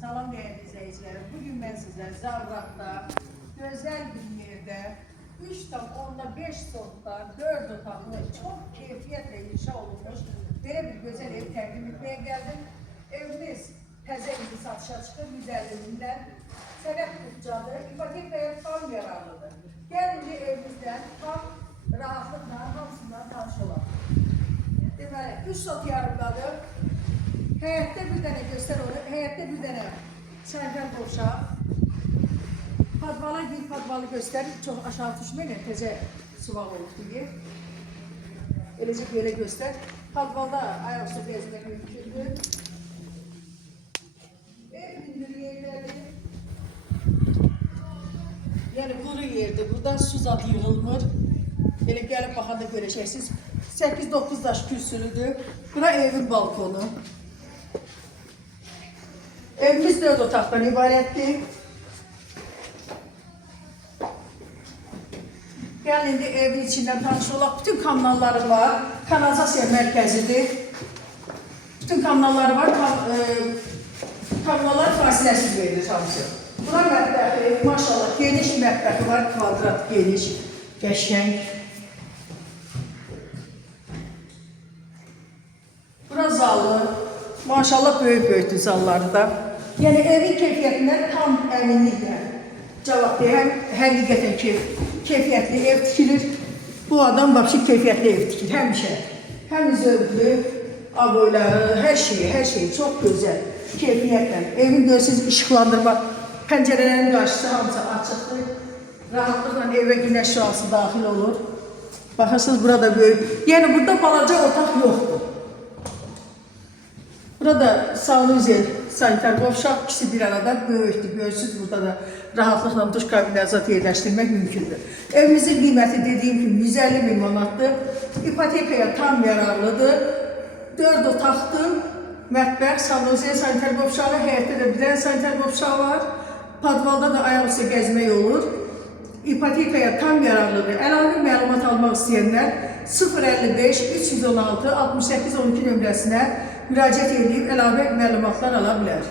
Salam değerli izleyicilerim. Bugün ben sizler Zavrak'ta güzel bir yerde 3,5 sotlar 4 otaklı çok keyfiyetle inşa olunmuş böyle bir güzel ev təqdim etmeye geldim. Evimiz təzə idi satışa çıxır 150.000'den. Sənət tutcadır, ipotekaya tam yararlıdır. Gəlin evimizden tam rahatlıkla hamısından tanış olalım. Deməli, 3 sot yarımdadır. Həyətdə bir dənə göstər onu, həyətdə bir dənə sərgər boşa. Padvala gir, padvalı göstər, çox aşağı düşməklə təzə suvaq olub deyir. Eləcə belə göstər. Padvalda ayaqüstü bezmək mümkündür. Ev hündür yerləri. Yəni quru yerdir, burada su zad yığılmır. Elə gəlib baxanda görəcəksiniz. 8-9 daş kürsülüdür. Bura evin balkonu. Evimiz 4 otaqdan ibarətdir. Gəlin indi evin içindən tanış olaq. Bütün kanalları var. Kanalizasiya mərkəzidir. Bütün kanalları var. Kanallar fasiləsiz verilir hamısı. Bura mətbəxi, maşallah geniş mətbəxi var. Kvadrat, geniş, qəşəng. Bura zalı. Maşallah böyük zalları da. Yəni evin keyfiyyətindən tam əminliklə cavab deyəm. Həqiqətən keyfiyyətli ev tikilir. Bu adam vəbşi keyfiyyətli ev tikir həmişə. Həm zövqlü, aboyları, hər şeyi çox gözəl, keyfiyyətlə. Evin görürsünüz işıqlandırma, pəncərələrin qarşısı hamısı açıqdır. Rahatlıqla evə günəş şüası daxil olur. Baxırsınız burada böyük. Yəni burada balaca otaq yoxdur. Burada sanuzel, sanitar qovşaq, ikisi bir arada böyükdür. Görürsünüz burada da rahatlıqla duş kabinə zat yerləşdirmək mümkündür. Evimizin qiyməti dediyim kimi 150.000 manatdır. İpotekaya tam yararlıdır. 4 otaqdır. Mətbəx, sanuzel, sanitar qovşağı, həyətdə də bir dənə sanitar qovşağı var. Padvalda da ayaqüstə gəzmək olur. İpotekaya tam yararlıdır. Əlavə məlumat almaq istəyənlər 055 316 68 12 nömrəsinə müraciət edib əlavə məlumatlar ala bilər.